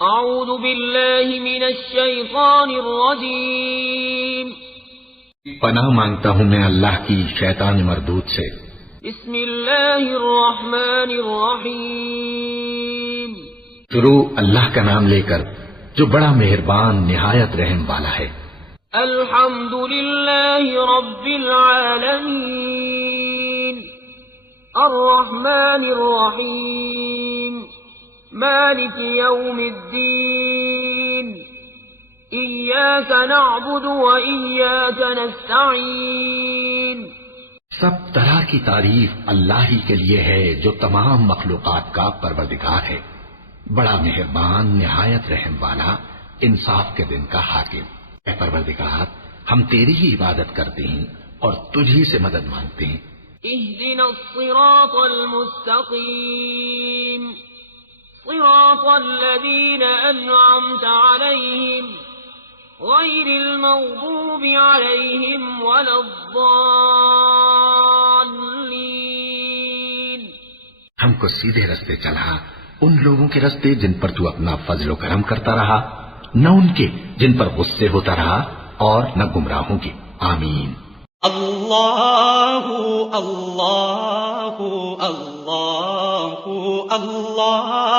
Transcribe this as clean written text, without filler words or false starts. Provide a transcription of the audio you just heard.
اعوذ باللہ من الشیطان الرجیم پناہ مانگتا ہوں میں اللہ کی شیطان مردود سے۔ بسم اللہ الرحمن الرحیم شروع اللہ کا نام لے کر جو بڑا مہربان نہایت رحم والا ہے۔ الحمد للہ رب العالمین الرحمن الرحیم مالک یوم الدین ایاک نعبد و ایاک نستعین۔ سب طرح کی تعریف اللہ ہی کے لیے ہے جو تمام مخلوقات کا پروردگار ہے، بڑا مہربان نہایت رحم والا، انصاف کے دن کا حاکم۔ اے پروردگار، ہم تیری ہی عبادت کرتے ہیں اور تجھی سے مدد مانگتے ہیں۔ اہدنا الصراط المستقیم صراط الذین انعمت علیہم غیر المغضوب علیہم ولا الضالین۔ ہم کو سیدھے رستے چلا، ان لوگوں کے رستے جن پر تو اپنا فضل و کرم کرتا رہا، نہ ان کے جن پر غصے ہوتا رہا، اور نہ گمراہوں کے۔ آمین۔ اللہ اللہ اللہ اللہ